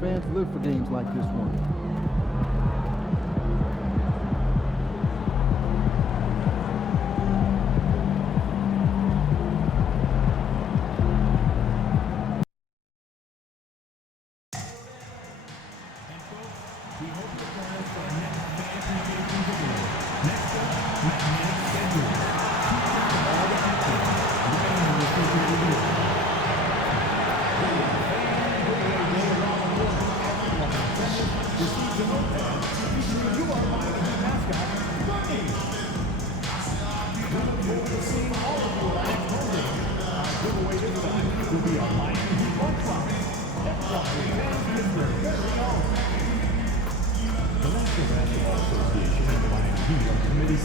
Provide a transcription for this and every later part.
Fans live for games like this one.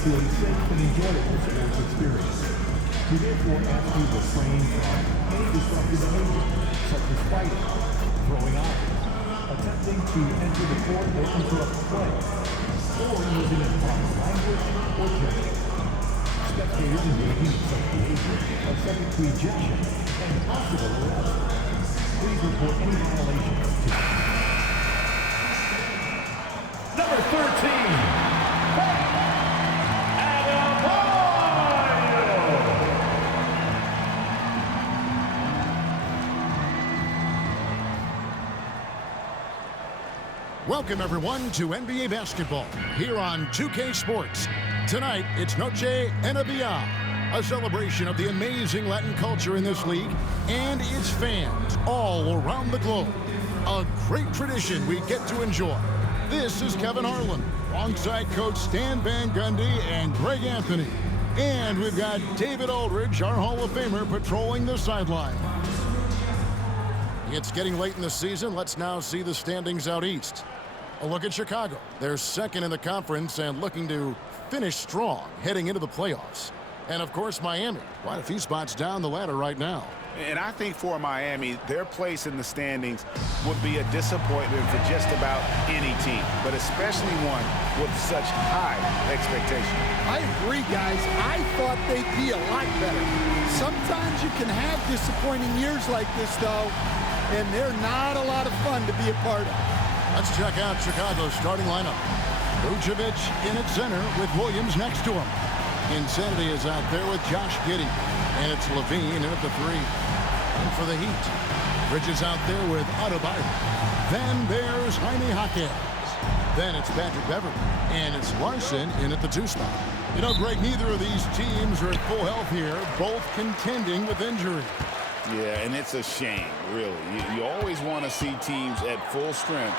To a safe and enjoyable sports experience. We therefore ask you to refrain from any disruptive behavior, such as fighting, throwing objects, attempting to enter the court or interrupt play, or using improper language or gesture. Spectators engaging in such behavior are subject to ejection and possible arrest. Please report any violations to number 13. Welcome, everyone, to NBA basketball here on 2K Sports. Tonight, it's Noche Enabia, a celebration of the amazing Latin culture in this league and its fans all around the globe. A great tradition we get to enjoy. This is Kevin Harlan, alongside Coach Stan Van Gundy and Greg Anthony. And we've got David Aldridge, our Hall of Famer, patrolling the sideline. It's getting late in the season. Let's now see the standings out east. A look at Chicago. They're second in the conference and looking to finish strong heading into the playoffs. And, of course, Miami, quite a few spots down the ladder right now. And I think for Miami, their place in the standings would be a disappointment for just about any team, but especially one with such high expectations. I agree, guys. I thought they'd be a lot better. Sometimes you can have disappointing years like this, though, and they're not a lot of fun to be a part of. Let's check out Chicago's starting lineup. Vucevic in at center with Williams next to him. Insanity is out there with Josh Giddey. And it's Levine in at the three. And for the Heat, Bridges out there with Adebayo. Then there's Jaime Jaquez. Then it's Patrick Beverley. And it's Larson in at the two spot. You know, Greg, neither of these teams are at full health here, both contending with injury. Yeah, and it's a shame, really. You always want to see teams at full strength,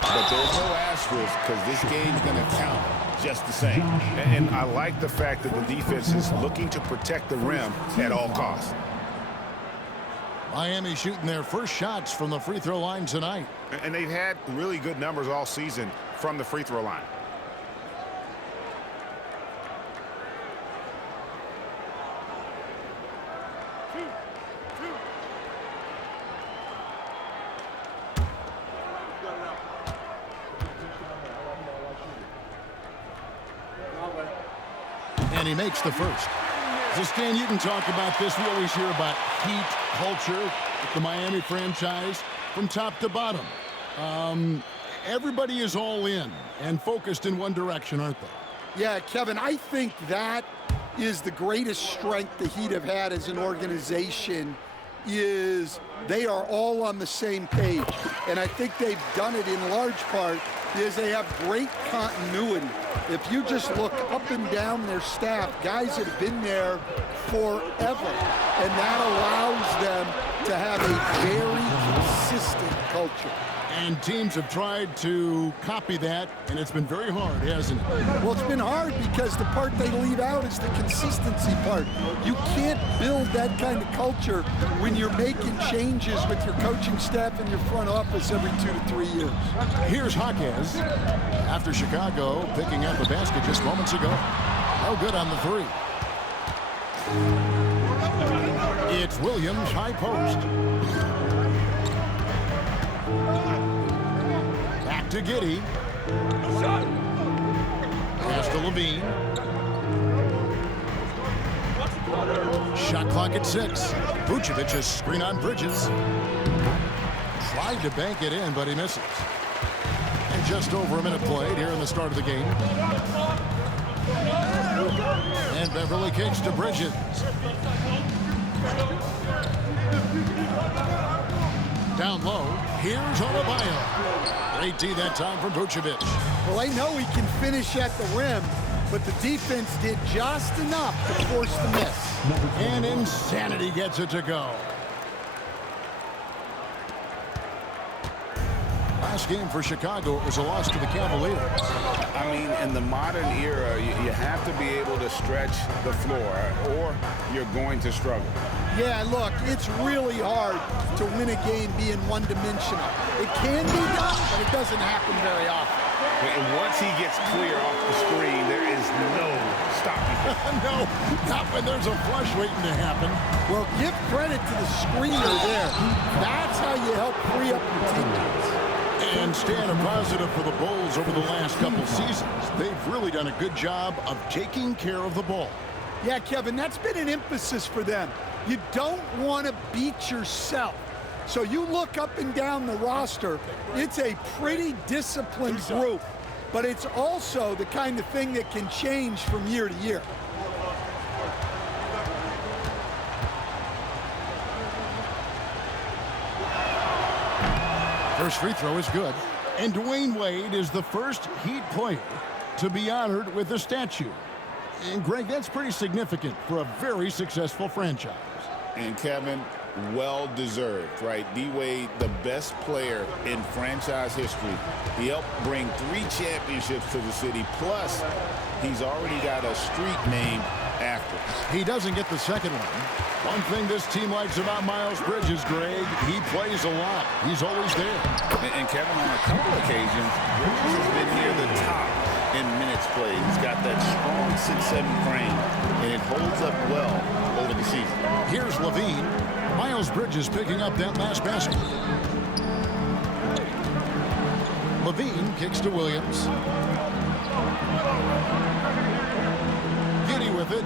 but there's no asterisk because this game's going to count just the same. And I like the fact that the defense is looking to protect the rim at all costs. Miami shooting their first shots from the free throw line tonight. And they've had really good numbers all season from the free throw line. And he makes the first. So, Stan, you can talk about this. We always hear about Heat culture with the Miami franchise from top to bottom. Everybody is all in and focused in one direction, aren't they? Yeah, Kevin, I think that is the greatest strength the Heat have had as an organization is they are all on the same page. And I think they've done it in large part is they have great continuity. If you just look up and down their staff, guys have been there forever, and that allows them to have a very consistent culture. And teams have tried to copy that, and it's been very hard, hasn't it? Well, it's been hard because the part they leave out is the consistency part. You can't build that kind of culture when you're making changes with your coaching staff and your front office every 2 to 3 years. Here's Jaquez after Chicago picking up the basket just moments ago. No good on the three. It's Williams, high post. Back to Giddey. Pass to Levine. Shot clock at 6. Vucevic is screen on Bridges. Tried to bank it in, but he misses. And just over a minute played here in the start of the game. And Beverly kicks to Bridges. Down low, here's Adebayo. Great D that time from Vucevic. Well, I know he can finish at the rim, but the defense did just enough to force the miss. And Insanity gets it to go. Last game for Chicago, it was a loss to the Cavaliers. I mean, in the modern era, you have to be able to stretch the floor, or you're going to struggle. Yeah, look, it's really hard to win a game being one-dimensional. It can be done, but it doesn't happen very often. And once he gets clear off the screen, there is no stopping him. No, not when there's a flush waiting to happen. Well, give credit to the screener there. That's how you help free up your teammates. And staying a positive for the Bulls over the last couple seasons. They've really done a good job of taking care of the ball. Yeah, Kevin, that's been an emphasis for them. You don't want to beat yourself. So you look up and down the roster, it's a pretty disciplined group, but it's also the kind of thing that can change from year to year. First free throw is good. And Dwayne Wade is the first Heat player to be honored with a statue. And Greg, that's pretty significant for a very successful franchise. And Kevin, well-deserved, right? D-Wade, the best player in franchise history. He helped bring 3 championships to the city. Plus, he's already got a street named after him. He doesn't get the second one. One thing this team likes about Miles Bridges, Greg, he plays a lot. He's always there. And Kevin, on a couple occasions, Bridges has been near the top in minutes played. He's got that strong 6'7" frame, and it holds up well over the season. Here's Levine. Miles Bridges picking up that last basket. Levine kicks to Williams. Giddy with it.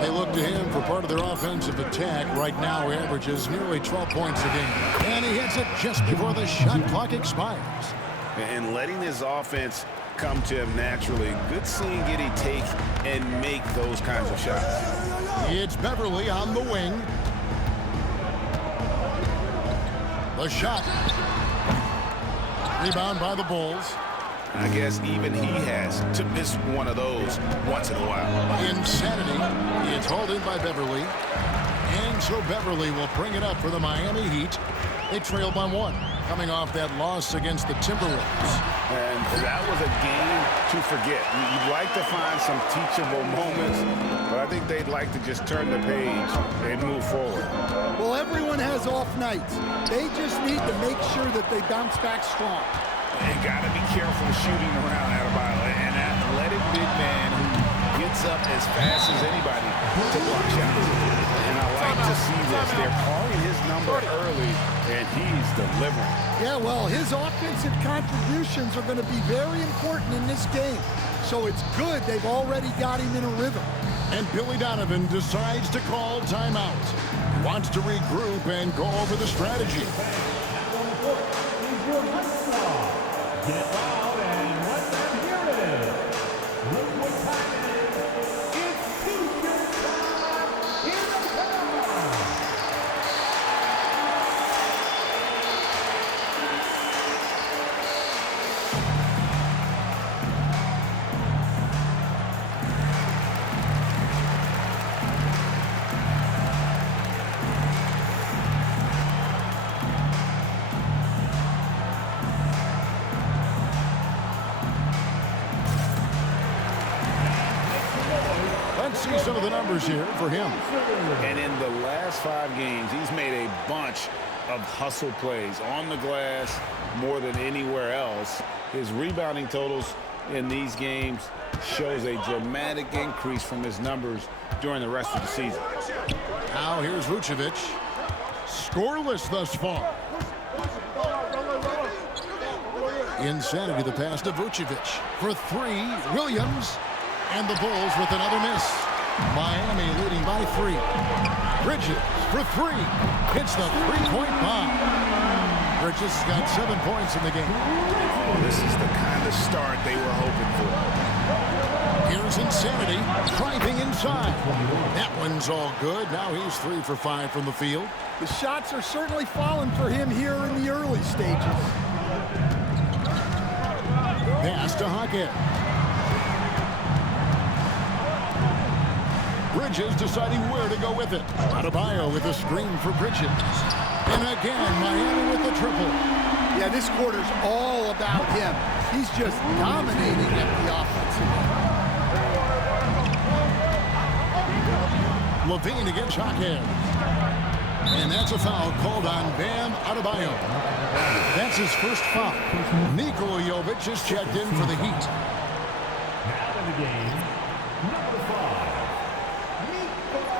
They look to him for part of their offensive attack. Right now, he averages nearly 12 points a game. And he hits it just before the shot clock expires. And letting his offense come to him naturally. Good seeing Giddy take and make those kinds of shots. It's Beverly on the wing. The shot. Rebound by the Bulls. I guess even he has to miss one of those once in a while. Insanity. It's hauled in by Beverly. And so Beverly will bring it up for the Miami Heat. They trail by 1, coming off that loss against the Timberwolves. And that was a game to forget. You'd like to find some teachable moments, but I think they'd like to just turn the page and move forward. Well, everyone has off nights. They just need to make sure that they bounce back strong. And got to be careful shooting around Adebayo, an athletic big man who gets up as fast as anybody to block shots. And I like to see this. They're calling his number early, and he's delivering. Yeah, well, his offensive contributions are going to be very important in this game. So it's good they've already got him in a rhythm. And Billy Donovan decides to call timeout. He wants to regroup and go over the strategy. Get loud and let them hear it. Look what time it is. It's Houston time in the town. See some of the numbers here for him. And in the last 5 games, he's made a bunch of hustle plays on the glass more than anywhere else. His rebounding totals in these games shows a dramatic increase from his numbers during the rest of the season. Now here's Vucevic. Scoreless thus far. Insanity the pass to Vucevic. For 3, Williams. And the Bulls with another miss. Miami leading by 3. Bridges for 3. Hits the 3-point bomb. Bridges got 7 points in the game. This is the kind of start they were hoping for. Here's Insanity driving inside. That one's all good. Now he's 3 for 5 from the field. The shots are certainly falling for him here in the early stages. Pass to Hockett. Bridges deciding where to go with it. Adebayo with a screen for Bridges. And again, Miami with the triple. Yeah, this quarter's all about him. He's just dominating at the offensive end. Levine against Hockett. And that's a foul called on Bam Adebayo. That's his first foul. Nikola Jovic is checked in for the Heat. Now in the game, number 5, Nikola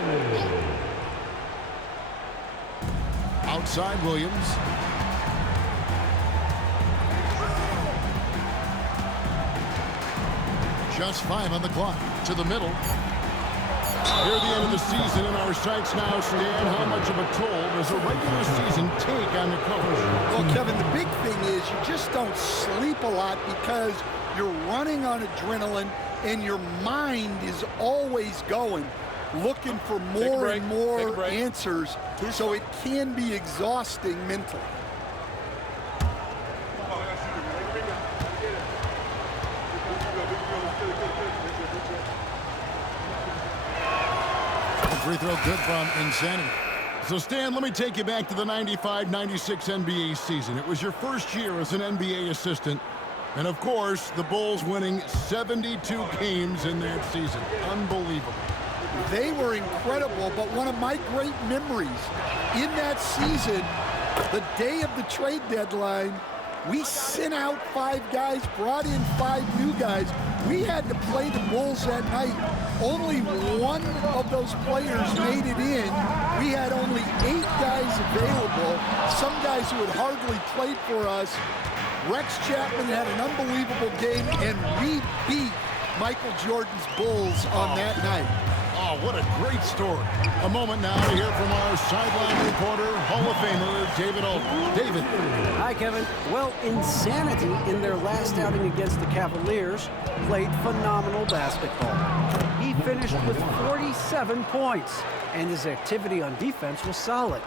Jovic. Outside Williams. Just 5 on the clock. To the middle. Near the end of the season in our sights now, Stan. How much of a toll does a regular season take on the coach? Well, Kevin, the big thing is you just don't sleep a lot because you're running on adrenaline and your mind is always going, looking for more and more answers, so it can be exhausting mentally. Free throw good from Insanity. So, Stan, let me take you back to the 95-96 NBA season. It was your first year as an NBA assistant. And, of course, the Bulls winning 72 games in that season. Unbelievable. They were incredible, but one of my great memories in that season, the day of the trade deadline, we sent out 5 guys, brought in 5 new guys. We had to play the Bulls that night. Only one of those players made it in. We had only 8 guys available, some guys who had hardly played for us. Rex Chapman had an unbelievable game, and we beat Michael Jordan's Bulls on that night. Oh, what a great story. A moment now to hear from our sideline reporter, Hall of Famer, David Alton. David. Hi, Kevin. Well, Insanity in their last outing against the Cavaliers played phenomenal basketball. He finished with 47 points, and his activity on defense was solid,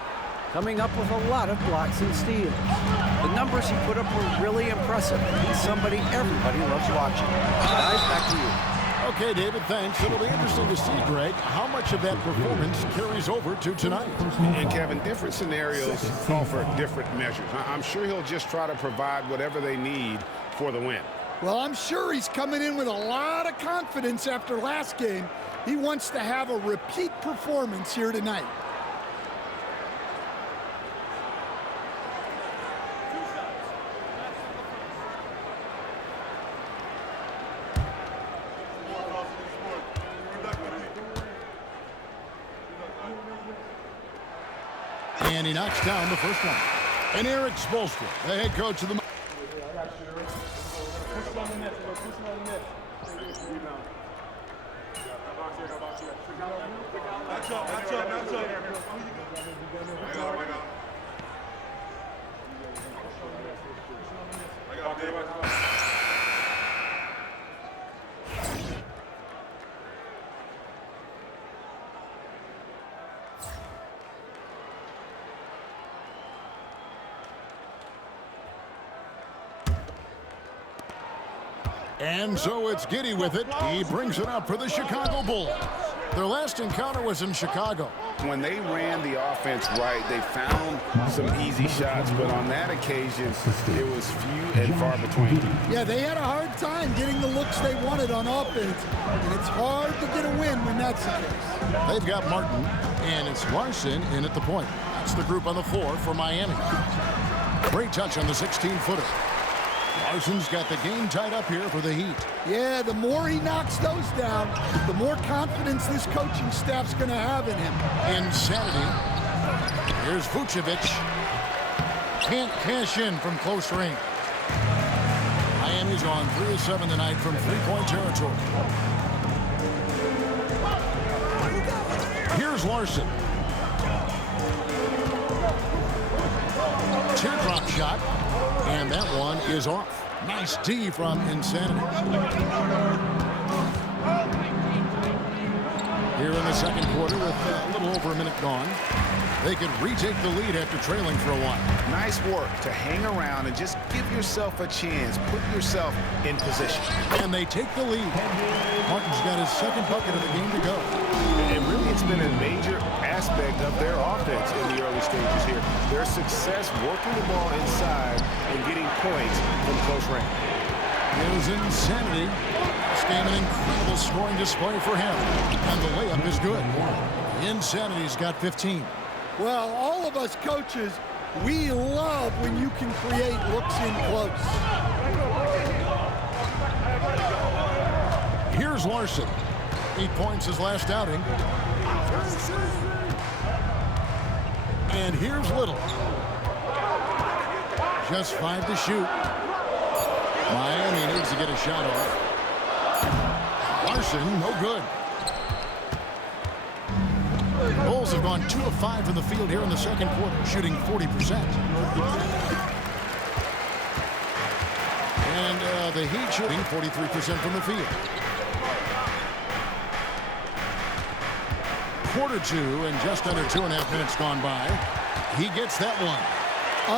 coming up with a lot of blocks and steals. The numbers he put up were really impressive. He's somebody everybody loves watching. Guys, back to you. Okay, David, thanks. It'll be interesting to see, Greg, how much of that performance carries over to tonight. And, Kevin, different scenarios call for different measures. I'm sure he'll just try to provide whatever they need for the win. Well, I'm sure he's coming in with a lot of confidence after last game. He wants to have a repeat performance here tonight. And he knocks down the first one. And Eric Spoelstra, the head coach of the... And so it's Giddey with it. He brings it up for the Chicago Bulls. Their last encounter was in Chicago. When they ran the offense right, they found some easy shots, but on that occasion, it was few and far between. Yeah, they had a hard time getting the looks they wanted on offense, and it's hard to get a win when that's the case. They've got Martin, and it's Larson in at the point. That's the group on the floor for Miami. Great touch on the 16-footer. Larson's got the game tied up here for the Heat. Yeah, the more he knocks those down, the more confidence this coaching staff's going to have in him. Insanity. Here's Vucevic. Can't cash in from close range. Miami's on 3 of 7 tonight from three-point territory. Here's Larson. shot, and that one is off. Nice D from Insanity. Here in the second quarter with a little over a minute gone. They could retake the lead after trailing for a while. Nice work to hang around and just give yourself a chance. Put yourself in position. And they take the lead. Martin's got his second bucket of the game to go. And really, it's been a major aspect of their offense in the early stages here. Their success working the ball inside and getting points from close range. Here's Insanity. This game an incredible scoring display for him. And the layup is good. Insanity's got 15. Well, all of us coaches, we love when you can create looks in close. Here's Larson. 8 points his last outing. And here's Little. Just 5 to shoot. Miami needs to get a shot off. Larson, no good. The Bulls have gone 2 of 5 from the field here in the second quarter, shooting 40%. And the Heat shooting 43% from the field. Quarter 2 and just under 2.5 minutes gone by. He gets that one.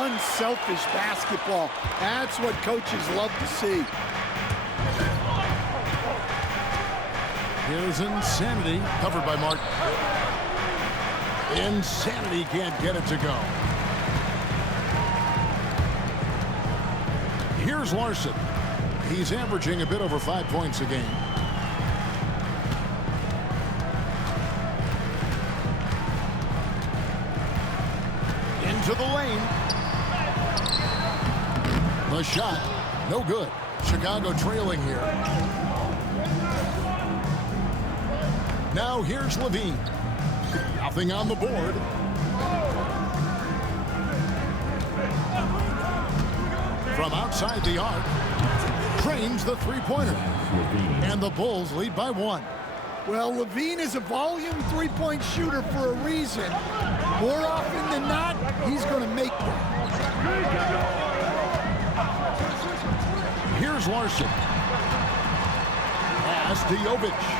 Unselfish basketball. That's what coaches love to see. Here's Insanity, covered by Martin. Insanity can't get it to go. Here's Larson. He's averaging a bit over 5 points a game. Into the lane. The shot, no good. Chicago trailing here. Now here's Levine. Nothing on the board. From outside the arc, trains the three-pointer. And the Bulls lead by 1. Well, Levine is a volume three-point shooter for a reason. More often than not, he's going to make them. Here's Larson. Pass to Jovic.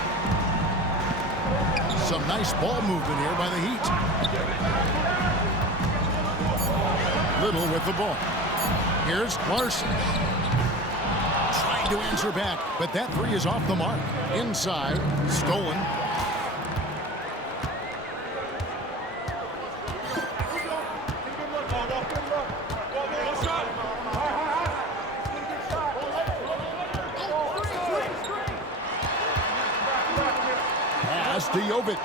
Some nice ball movement here by the Heat. Little with the ball. Here's Larson. Trying to answer back, but that three is off the mark. Inside, stolen. Pass to Jovic.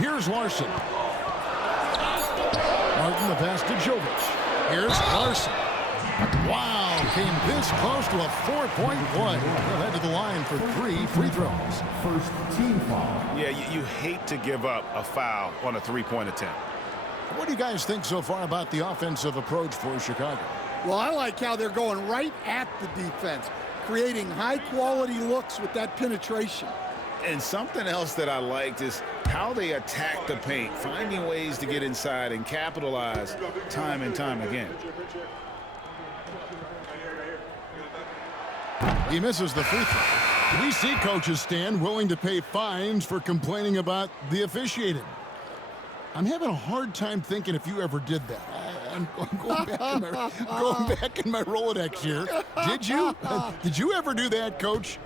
Here's Larson. Martin the pass to Jovic. Here's Larson. Wow, came this close to a 4-point play. He'll head to the line for 3 free throws. First team foul. Yeah, you hate to give up a foul on a three-point attempt. What do you guys think so far about the offensive approach for Chicago? Well, I like how they're going right at the defense, creating high-quality looks with that penetration. And something else that I liked is how they attack the paint, finding ways to get inside and capitalize time and time again. He misses the free throw. We see coaches stand willing to pay fines for complaining about the officiating. I'm having a hard time thinking if you ever did that. I'm going back in my Rolodex here. Did you? Did you ever do that, Coach?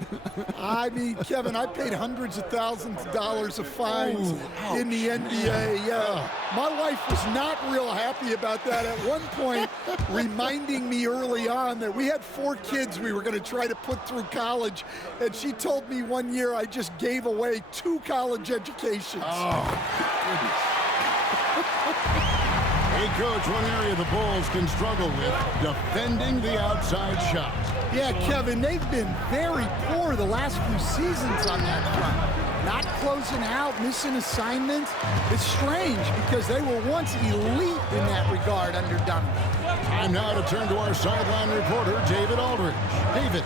I mean, Kevin, I paid hundreds of thousands of dollars of fines in the NBA. Yeah, my wife was not real happy about that at one point, reminding me early on that we had 4 kids we were going to try to put through college, and she told me one year I just gave away 2 college educations. Oh, goodness. Hey, Coach, one area the Bulls can struggle with, defending the outside shot. Yeah, Kevin, they've been very poor the last few seasons on that front. Not closing out, missing assignments. It's strange because they were once elite in that regard under Dunn. Time now to turn to our sideline reporter, David Aldridge. David.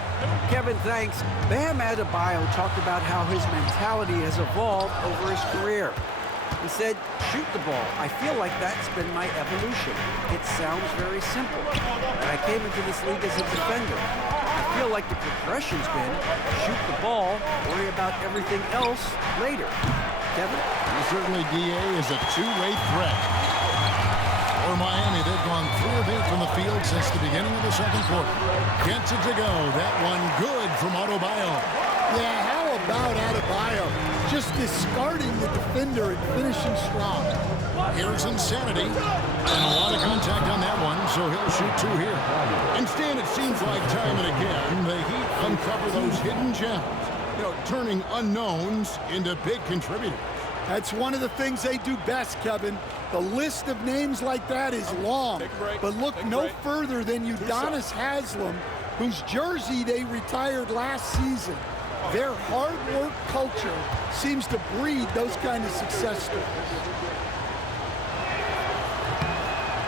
Kevin, thanks. Bam Adebayo talked about how his mentality has evolved over his career. He said, shoot the ball. I feel like that's been my evolution. It sounds very simple. And I came into this league as a defender. I feel like the progression's been shoot the ball, worry about everything else later. Kevin? Certainly DA is a two-way threat. For Miami, they've gone 3 of 8 from the field since the beginning of the second quarter. Gets it to go. That one good from Adebayo. Yeah, how about Adebayo? Just discarding the defender and finishing strong. Here's Insanity. And a lot of contact on that one, so he'll shoot 2 here. Instead, it seems like time and again, the Heat uncover those hidden gems. Turning unknowns into big contributors. That's one of the things they do best, Kevin. The list of names like that is long. But look no further than Udonis Haslem, whose jersey they retired last season. Their hard work culture seems to breed those kind of success stories.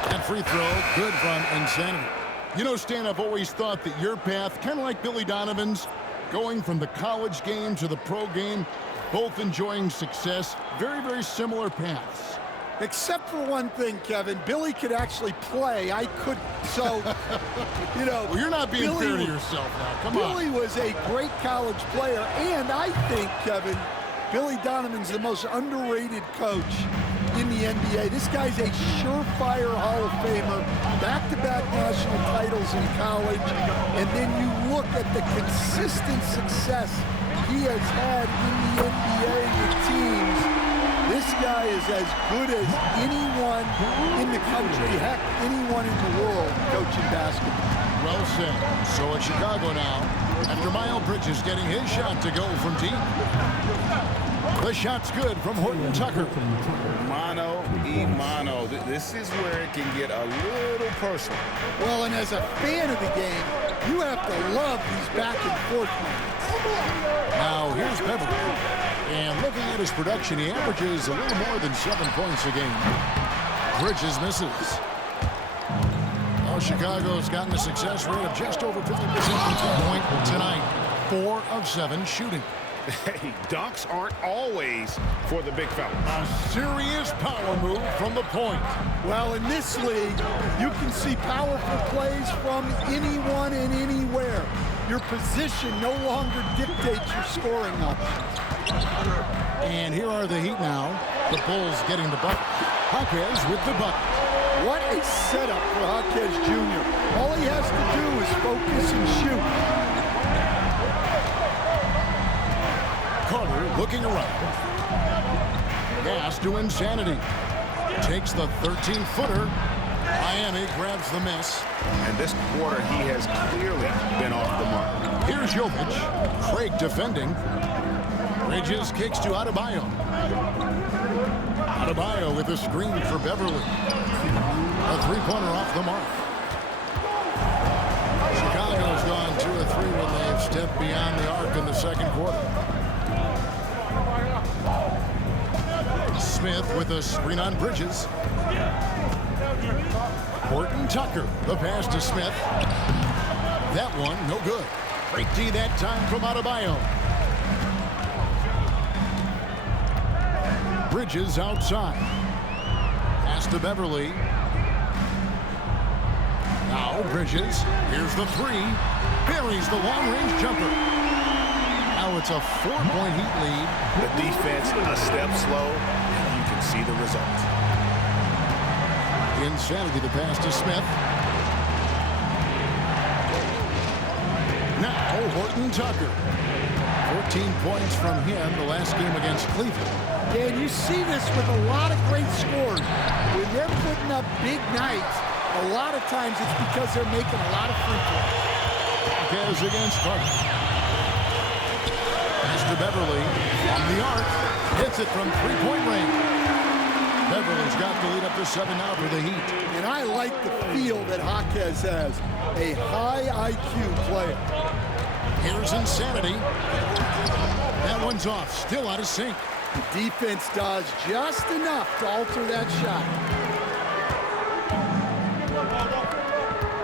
That free throw, good from Insanity. Stan, I've always thought that your path, kind of like Billy Donovan's, going from the college game to the pro game, both enjoying success, very, very similar paths. Except for one thing, Kevin. Billy could actually play. I couldn't. So, Well, you're not being fair to yourself now. Come on. Billy was a great college player. And I think, Kevin, Billy Donovan's the most underrated coach in the NBA. This guy's a surefire Hall of Famer, back-to-back national titles in college, and then you look at the consistent success he has had in the NBA with teams. This guy is as good as anyone in the country, heck, anyone in the world coaching basketball. Well said. So it's Chicago now, after Miles Bridges getting his shot to go from deep. The shot's good from Horton Tucker. Mano y mano. This is where it can get a little personal. Well, and as a fan of the game, you have to love these back and forth moments. Now here's Beverly. And looking at his production, he averages a little more than 7 points a game. Bridges misses. Well, Chicago's gotten a success rate of just over 50% from three-point tonight. 4 of 7 shooting. Hey, dunks aren't always for the big fella. A serious power move from the point. Well, in this league, you can see powerful plays from anyone and anywhere. Your position no longer dictates your scoring options. And here are the Heat now. The Bulls getting the bucket. Hawkins with the bucket. What a setup for Hawkins Jr. All he has to do is focus and shoot. Carter looking around. Pass to Insanity. Takes the 13-footer. Miami grabs the miss. And this quarter, he has clearly been off the mark. Here's Jovic. Craig defending. Bridges kicks to Adebayo. Adebayo with a screen for Beverly. A three-pointer off the mark. Chicago's gone 2 of 3 when they've stepped beyond the arc in the second quarter. Smith with a screen on Bridges. Horton Tucker, the pass to Smith. That one, no good. Break D that time from Adebayo. Bridges outside. Pass to Beverly. Now Bridges. Here's the 3. Buries the long-range jumper. Now it's a 4-point Heat lead. The defense a step slow, and you can see the result. Insanity, the pass to Smith. Now Horton Tucker. 14 points from him the last game against Cleveland. Yeah, and you see this with a lot of great scores. When they're putting up big nights, a lot of times it's because they're making a lot of free throws. Marquez against Carter. Pass to Beverly on the arc. Hits it from three-point range. Beverly's got the lead up to 7 now for the Heat. And I like the feel that Hawkins has. A high IQ player. Here's Insanity. That one's off. Still out of sync. The defense does just enough to alter that shot.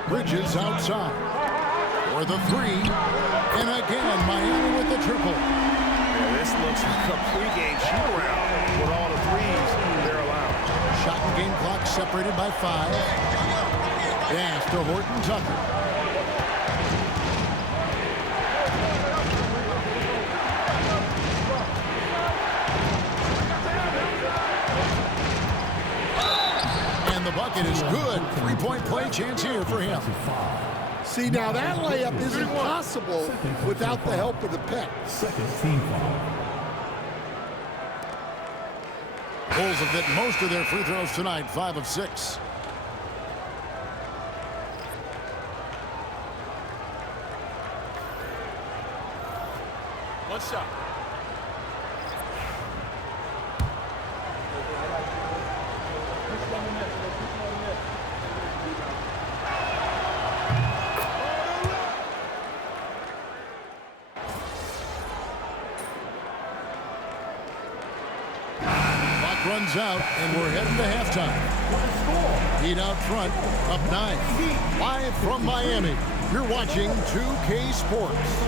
Bridges outside. For the 3. And again, Miami with the triple. This looks like a pregame shoot-around with all the threes they're allowed. Shot and game clock separated by 5. Pass to Horton Tucker. And the bucket is good. 3-point play chance here for him. See, now that layup isn't possible without the help of the pick. Second team foul. Bulls have hit most of their free throws tonight, 5 of 6. One shot. Runs out, and we're heading to halftime. Heat out front, up 9. Live from Miami, you're watching 2K Sports.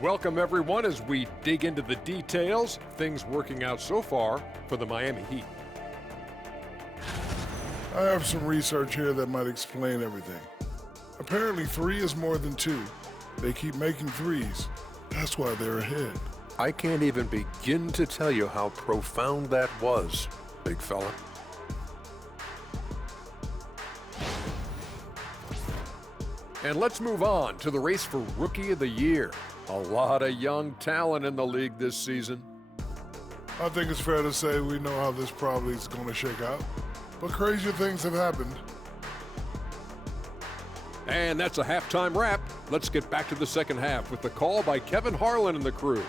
Welcome, everyone, as we dig into the details. Things working out so far for the Miami Heat. I have some research here that might explain everything. Apparently 3 is more than 2. They keep making threes. That's why they're ahead. I can't even begin to tell you how profound that was, big fella. And let's move on to the race for Rookie of the Year. A lot of young talent in the league this season. I think it's fair to say we know how this probably is going to shake out. But crazier things have happened. And that's a halftime wrap. Let's get back to the second half with the call by Kevin Harlan and the crew.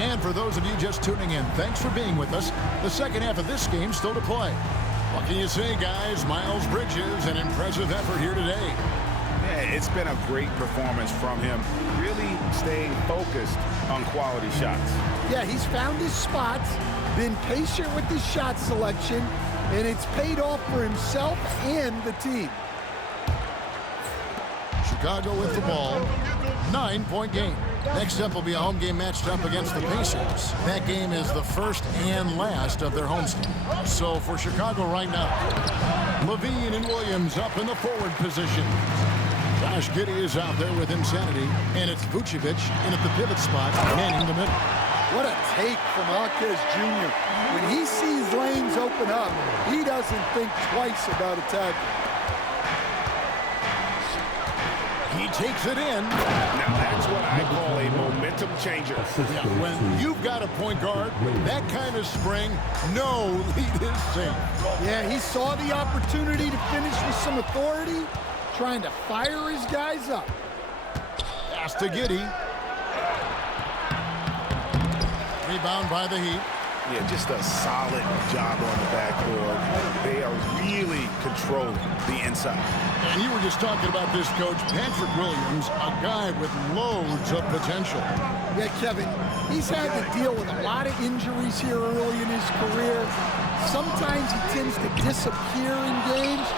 And for those of you just tuning in, thanks for being with us. The second half of this game still to play. What can you say, guys? Miles Bridges, an impressive effort here today. Yeah, it's been a great performance from him, really staying focused on quality shots. Yeah, he's found his spots, been patient with his shot selection, and it's paid off for himself and the team. Chicago with the ball. 9-point game. Next up will be a home game matched up against the Pacers. That game is the first and last of their homestand. So for Chicago right now, Levine and Williams up in the forward position. Josh Giddey is out there with insanity, and it's Vucevic in at the pivot spot, manning the middle. What a take from Marquez Jr. When he sees lanes open up, he doesn't think twice about attacking. He takes it in. Now that's what I call a momentum changer. Yeah, when you've got a point guard, that kind of spring, no lead is safe. Yeah, he saw the opportunity to finish with some authority, trying to fire his guys up. Pass to Giddey. Rebound by the Heat. Yeah, just a solid job on the backboard. They are really controlling the inside. And you were just talking about this coach, Patrick Williams, a guy with loads of potential. Yeah, Kevin, he's had to deal with a lot of injuries here early in his career. Sometimes he tends to disappear in games,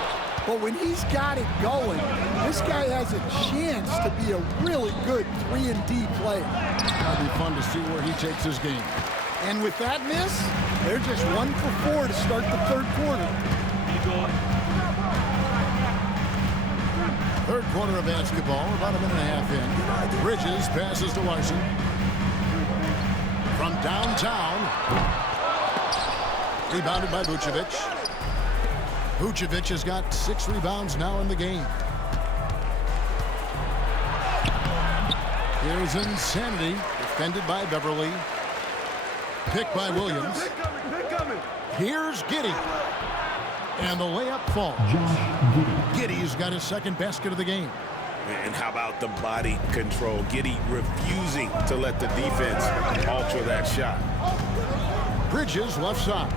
but when he's got it going, this guy has a chance to be a really good 3-and-D player. That'll be fun to see where he takes his game. And with that miss, they're just 1 for 4 to start the third quarter. Third quarter of basketball, about a minute and a half in. Bridges passes to Larson. From downtown. Rebounded by Vucevic. Vucevic has got 6 rebounds now in the game. Here's Insanity, defended by Beverly. Picked by Williams. Here's Giddey. And the layup falls. Giddey's got his second basket of the game. And how about the body control? Giddey refusing to let the defense alter that shot. Bridges left side.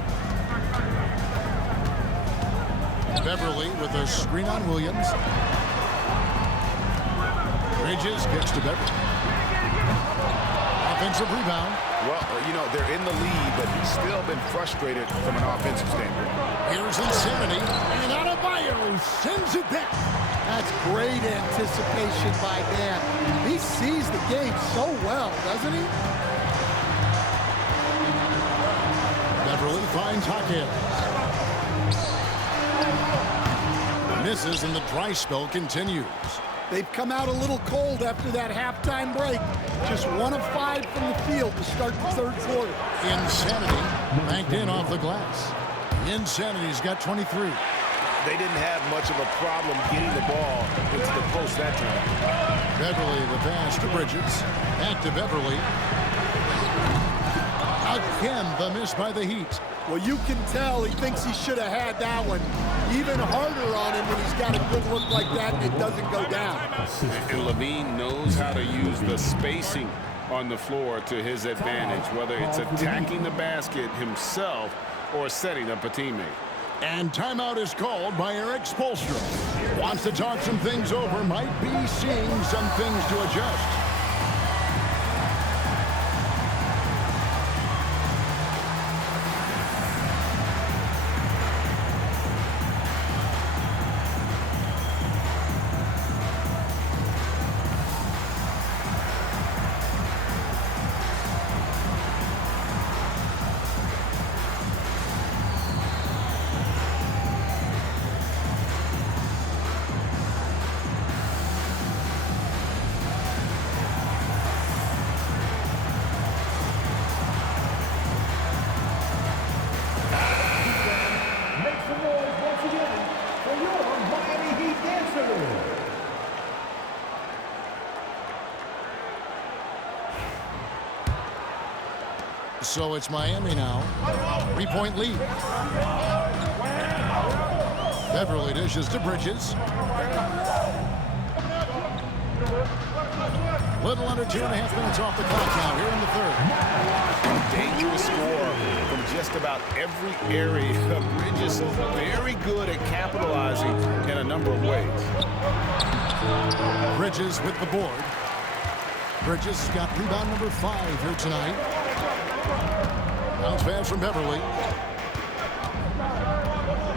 Beverly with a screen on Williams. Bridges gets to Beverly. Offensive rebound. Well, you know, they're in the lead, but he's still been frustrated from an offensive standpoint. Here's Insanity. And Adebayo sends it back. That's great anticipation by Dan. He sees the game so well, doesn't he? Beverly finds Hawkins. Misses and the dry spell continues. They've come out a little cold after that halftime break. Just 1 of 5 from the field to start the third quarter. Insanity banked in off the glass. Insanity's got 23. They didn't have much of a problem getting the ball into the post that time. Beverly the pass to Bridges. Back to Beverly. Again, the miss by the Heat. Well, you can tell he thinks he should have had that one. Even harder on him when he's got a good look like that and it doesn't go down. And Levine knows how to use the spacing on the floor to his advantage, whether it's attacking the basket himself or setting up a teammate. And timeout is called by Eric Spoelstra. Wants to talk some things over, might be seeing some things to adjust. So it's Miami now. 3-point lead. Beverly dishes to Bridges. Little under 2.5 minutes off the clock now here in the third. Dangerous score from just about every area. Bridges is very good at capitalizing in a number of ways. Bridges with the board. Bridges has got rebound number 5 here tonight. Bounce pass from Beverly.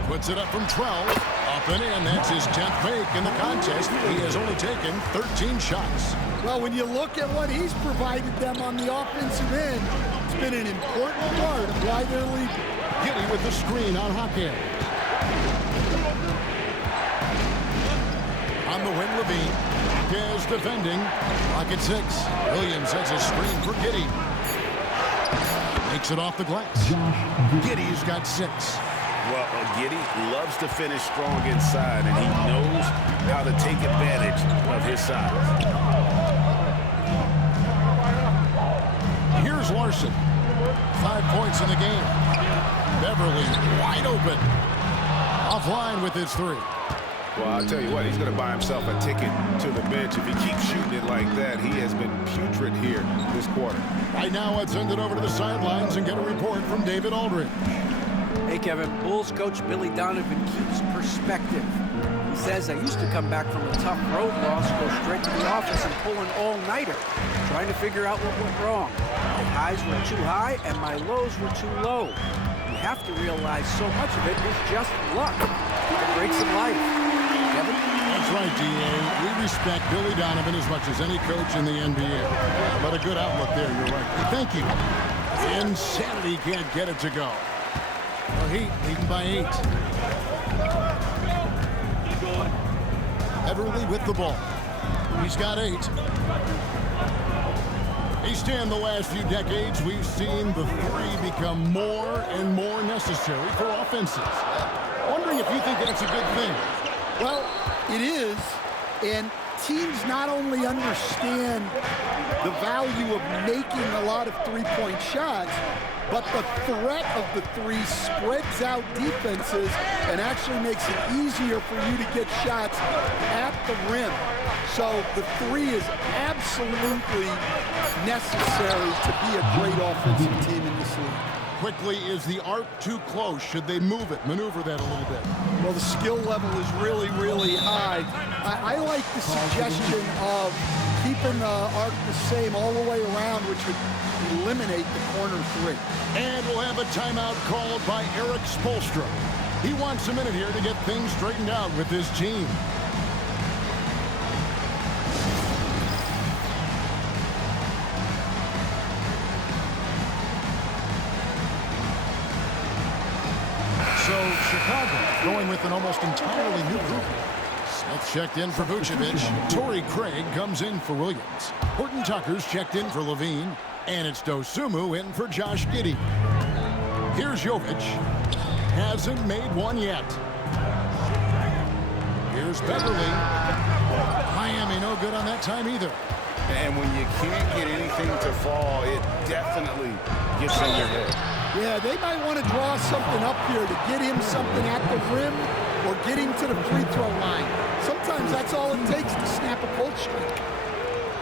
Puts it up from 12. Up and in. That's his 10th make in the contest. He has only taken 13 shots. Well, when you look at what he's provided them on the offensive end, it's been an important part of why they're leading. Giddey with the screen on Hawkins. On the wing, Levine. Hawkins defending. Pocket 6. Williams has a screen for Giddey. Makes it off the glass. Giddey's got 6. Well, Giddey loves to finish strong inside, and he knows how to take advantage of his size. Here's Larson. 5 points in the game. Beverly wide open. Offline with his 3. Well, I'll tell you what, he's going to buy himself a ticket to the bench. If he keeps shooting it like that, he has been putrid here this quarter. Right now, let's send it over to the sidelines and get a report from David Aldridge. Hey, Kevin, Bulls coach Billy Donovan keeps perspective. He says, I used to come back from a tough road loss, go straight to the office and pull an all-nighter, trying to figure out what went wrong. My highs were too high and my lows were too low. You have to realize so much of it is just luck. The breaks in life. Kevin? That's right, D.A. We respect Billy Donovan as much as any coach in the NBA. But a good outlook there, you're right. Thank you. Insanity can't get it to go. The Heat leading by 8. Beverly with the ball. He's got 8. Each day in the last few decades, we've seen the 3 become more and more necessary for offenses. Wondering if you think that's a good thing. Well, it is, and teams not only understand the value of making a lot of three-point shots, but the threat of the three spreads out defenses and actually makes it easier for you to get shots at the rim. So the three is absolutely necessary to be a great offensive team in this league. Quickly, is the arc too close? Should they move it, maneuver that a little bit? Well, the skill level is really, really high. I like the suggestion of keeping the arc the same all the way around, which would eliminate the corner three. And we'll have a timeout called by Eric Spoelstra. He wants a minute here to get things straightened out with his team. So Chicago going with an almost entirely new group. Smith checked in for Vucevic. Torrey Craig comes in for Williams. Horton Tucker's checked in for Levine. And it's Dosunmu in for Josh Giddey. Here's Jovic. Hasn't made one yet. Here's Beverly. Miami no good on that time either. And when you can't get anything to fall, it definitely gets in your head. Yeah, they might want to draw something up here to get him something at the rim or get him to the free throw line. Sometimes that's all it takes to snap a cold streak.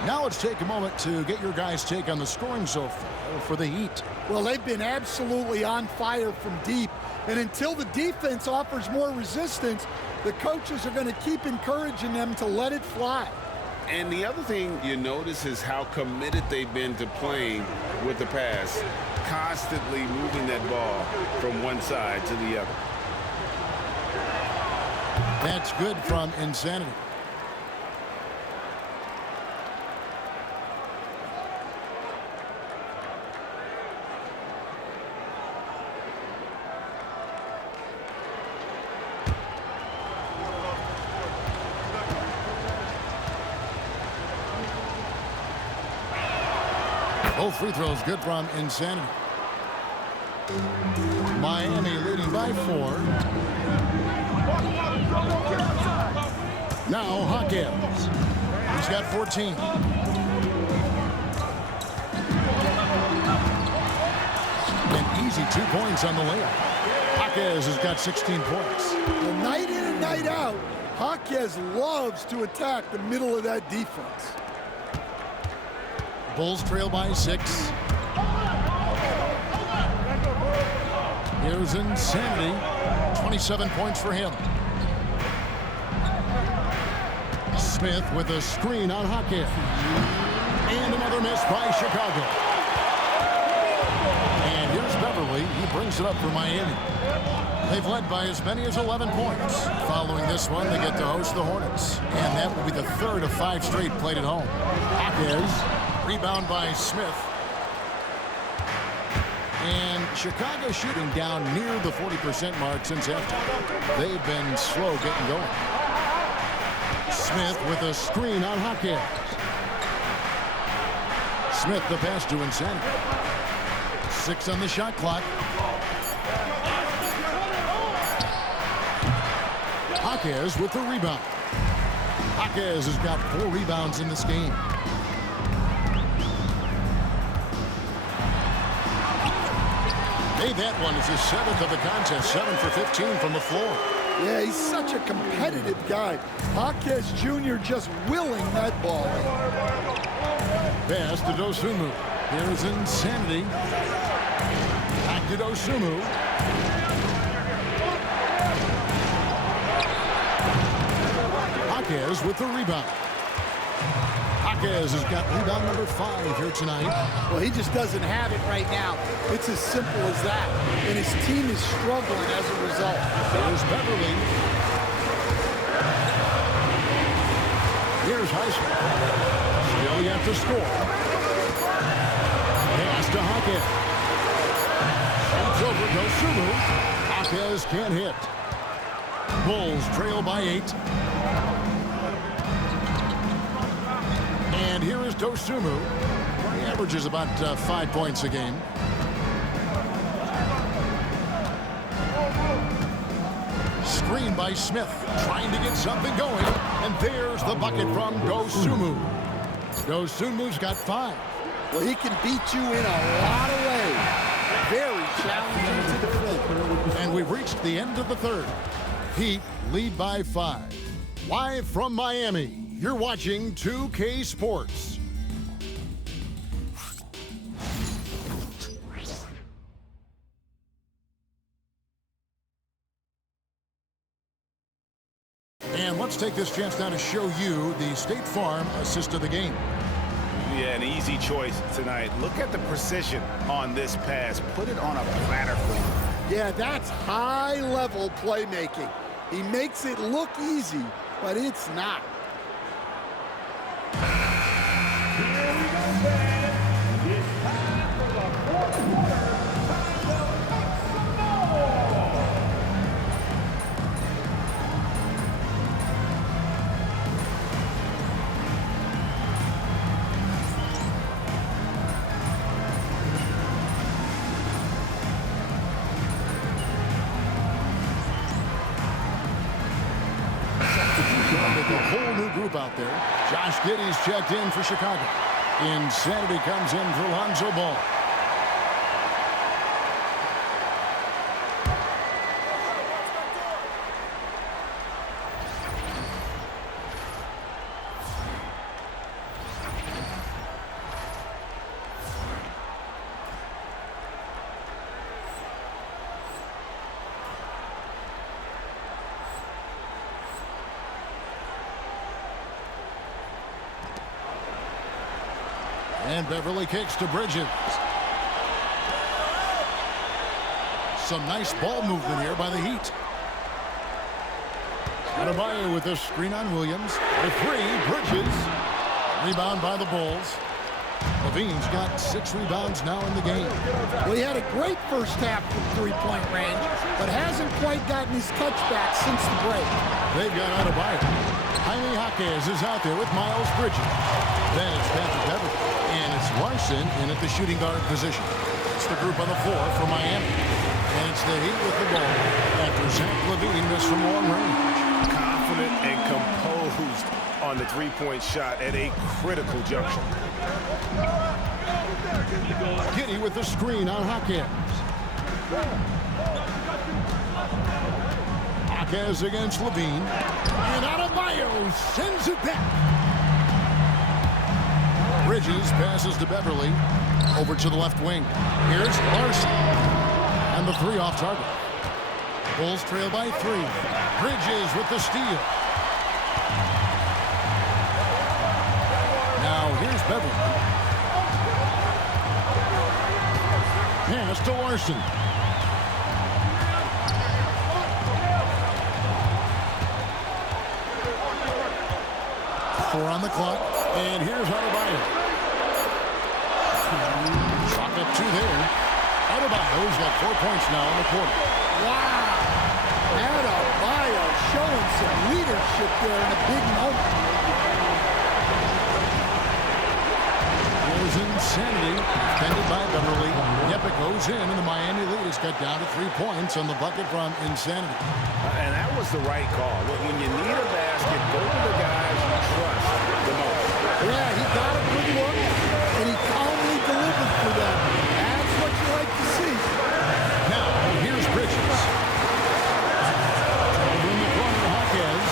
Now let's take a moment to get your guys' take on the scoring so far for the Heat. Well, they've been absolutely on fire from deep. And until the defense offers more resistance, the coaches are going to keep encouraging them to let it fly. And the other thing you notice is how committed they've been to playing with the pass, constantly moving that ball from one side to the other. That's good from Insanity. Both free throws good from Insanity. Miami leading by 4. Now Hawkins. He's got 14. An easy 2 points on the layup. Hawkins has got 16 points. Well, night in and night out, Hawkins loves to attack the middle of that defense. Bulls trail by 6. Here's Insanity. 27 points for him. Smith with a screen on Hawkins. And another miss by Chicago. And here's Beverly. He brings it up for Miami. They've led by as many as 11 points. Following this one, they get to host the Hornets. And that will be the third of 5 straight played at home. Hawkins. Rebound by Smith. And Chicago shooting down near the 40% mark since halftime. They've been slow getting going. Smith with a screen on Hawkins. Smith the pass to Insanity. 6 on the shot clock. Hawkins with the rebound. Hawkins has got 4 rebounds in this game. That one is his 7th of the contest, 7 for 15 from the floor. Yeah, he's such a competitive guy. Hawkins Jr. just willing that ball. Pass to Dosunmu. Here's Insanity. Back to Dosunmu. Hawkins with the rebound. Hawkins has got rebound number 5 here tonight. Well, he just doesn't have it right now. It's as simple as that. And his team is struggling as a result. There's Beverly. Here's Heisman. Still yet to score. Pass to Hawkins. Shoots over Dosunmu. Hawkins can't hit. Bulls trail by 8. And here is Dosunmu. He averages about 5 points a game. screen by Smith, trying to get something going. And there's the bucket from Dosunmu. Dosunmu's got 5. Well, he can beat you in a lot of ways. Very challenging to defend. And we've reached the end of the third. Heat lead by 5. Live from Miami, you're watching 2K Sports. And let's take this chance now to show you the State Farm assist of the game. Yeah, an easy choice tonight. Look at the precision on this pass. Put it on a platter for him. Yeah, that's high-level playmaking. He makes it look easy, but it's not. Here we go, fans. It's time for the fourth quarter. Time to make some noise. With a whole new group out there. Josh Giddey's checked in for Chicago. Insanity comes in for Lonzo Ball. And Beverly kicks to Bridges. Some nice ball movement here by the Heat. Adebayo with a screen on Williams. The 3, Bridges. Rebound by the Bulls. Levine's got 6 rebounds now in the game. Well, he had a great first half from three-point range, but hasn't quite gotten his touchback since the break. They've got Adebayo. Jaime Jaquez is out there with Miles Bridges. Then it's Patrick Beverly. And it's Larson in at the shooting guard position. It's the group on the floor for Miami. And it's the Heat with the ball after Zach LaVine missed from long range. Confident and composed on the three-point shot at a critical junction. Giddey with the screen on Jaquez. Jaquez against LaVine. And Adebayo sends it back. Bridges passes to Beverly. Over to the left wing. Here's Larson. And the 3 off target. Bulls trail by 3. Bridges with the steal. Now here's Beverly. Pass to Larson. Four on the clock. And here's Adebayo. Chalk up 2 there. Adebayo's got 4 points now in the quarter. Wow! Adebayo showing some leadership there in a big moment. There's Insanity, defended by Beverly. Yep, it goes in, and the Miami lead is cut down to 3 points on the bucket from Insanity. And that was the right call. When you need a basket, go to the guys you trust the most. Yeah, he got a good look, and he calmly delivered for them. That's what you like to see. Now, here's Bridges. Over in the corner, Jaquez.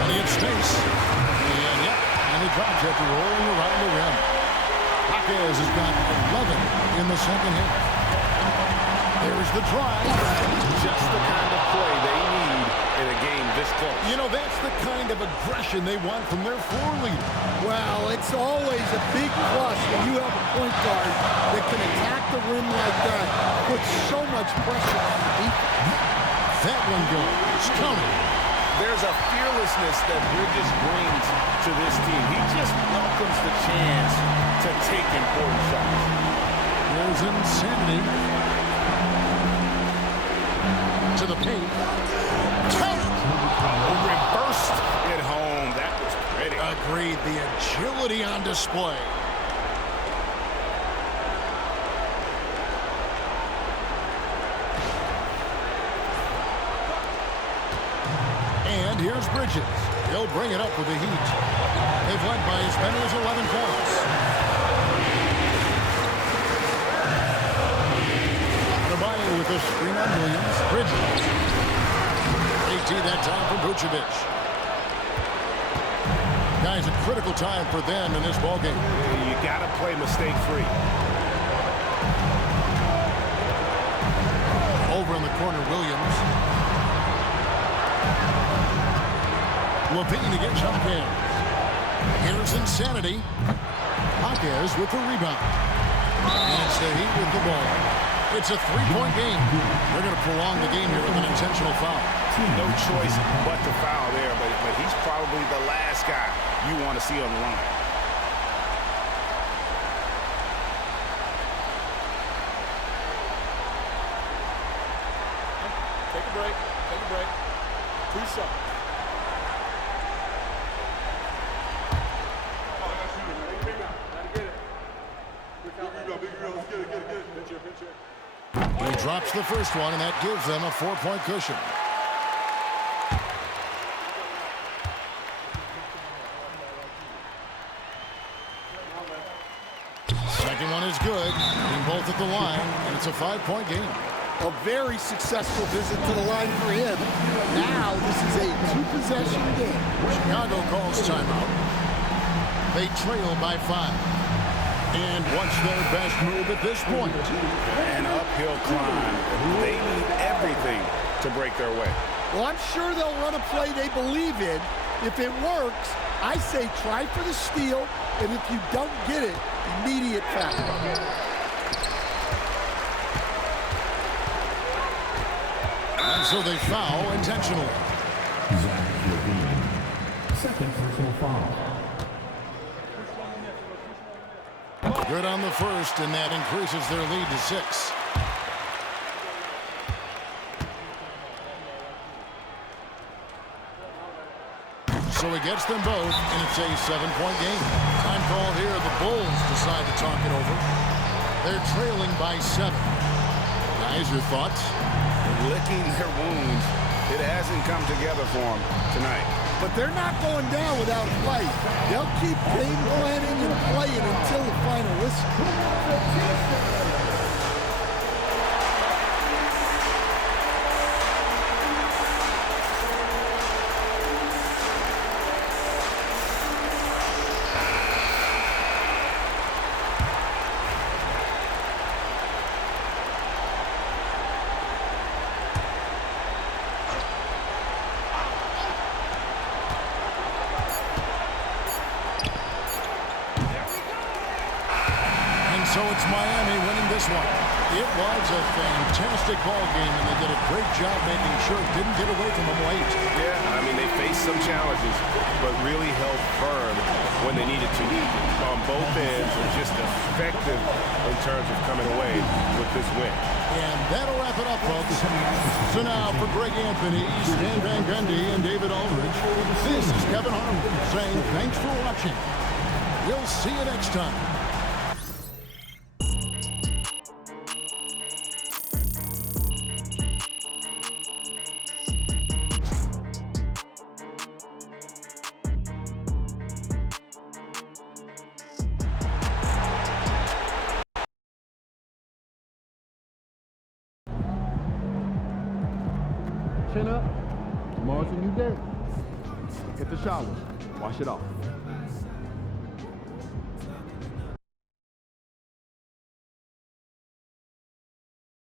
And he had space. And, yep, and he drops after rolling around the rim. Jaquez has got 11 in the second half. There's the drive. Just the kind of play they need in a game this close. You know, that's the kind of aggression they want from their floor leader. Well, it's always a big plus when you have a point guard that can attack the rim like that. Puts so much pressure on the defense. That one goes. Counted. There's a fearlessness that Bridges brings to this team. He just welcomes the chance to take important shots. There's Insanity. To the paint. Reversed at home. That was pretty. Agreed. The agility on display. here's Bridges. He'll bring it up with the Heat. They've led by as many as 11 points. Adebayo with a screen on Williams. Bridges. 18 that time for Vucevic. Guys, a critical time for them in this ballgame. You got to play mistake-free. Over in the corner, Williams. Levine against Hawkins. Here's Insanity. Hawkins with the rebound. And it's the Heat with the ball. It's a three-point game. They're going to prolong the game here with an intentional foul. No choice but to foul there, but he's probably the last guy you want to see on the line. Take a break. Take a break. 2 shots. He drops the first one, and that gives them a 4-point cushion. Second one is good. Being both at the line, and it's a 5-point game. A very successful visit to the line for him. Now this is a 2-possession game. Chicago calls timeout. They trail by 5. And what's their best move at this point? An uphill climb. They need everything to break their way. Well, I'm sure they'll run a play they believe in. If it works, I say try for the steal, and if you don't get it, immediate foul. And so they foul intentionally. Zach Levine. Second personal foul. Good on the first, and that increases their lead to 6. So he gets them both, and it's a 7-point game. Time call here. The Bulls decide to talk it over. They're trailing by 7. Guys, your thoughts? Licking their wounds. It hasn't come together for them tonight. But they're not going down without a fight. They'll keep game planning and playing until the final whistle. So it's Miami winning this one. It was a fantastic ball game, and they did a great job making sure it didn't get away from them late. Yeah, I mean, they faced some challenges, but really held firm when they needed to. On both ends, and just effective in terms of coming away with this win. And that'll wrap it up, folks. So now for Greg Anthony, Stan Van Gundy, and David Aldridge, this is Kevin Harlan saying thanks for watching. We'll see you next time. Chin up. Tomorrow's a new day. Hit the shower. Wash it off.